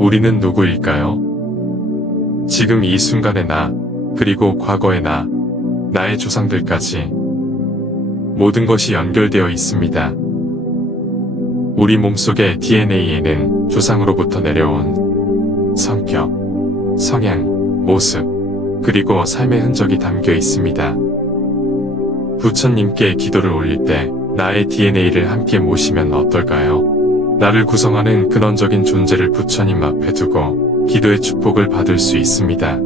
우리는 누구일까요? 지금 이 순간의 나, 그리고 과거의 나, 나의 조상들까지 모든 것이 연결되어 있습니다. 우리 몸속의 DNA에는 조상으로부터 내려온 성격, 성향, 모습, 그리고 삶의 흔적이 담겨 있습니다. 부처님께 기도를 올릴 때 나의 DNA를 함께 모시면 어떨까요? 나를 구성하는 근원적인 존재를 부처님 앞에 두고 기도의 축복을 받을 수 있습니다.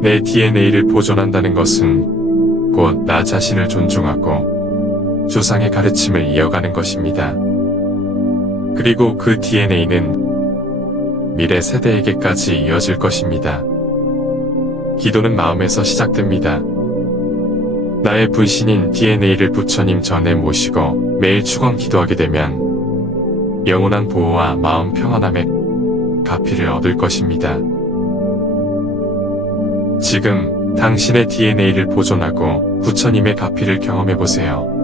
내 DNA를 보존한다는 것은 곧 나 자신을 존중하고 조상의 가르침을 이어가는 것입니다. 그리고 그 DNA는 미래 세대에게까지 이어질 것입니다. 기도는 마음에서 시작됩니다. 나의 분신인 DNA를 부처님 전에 모시고 매일 축원 기도하게 되면 영원한 보호와 마음 평안함의 가피를 얻을 것입니다. 지금 당신의 DNA를 보존하고 부처님의 가피를 경험해 보세요.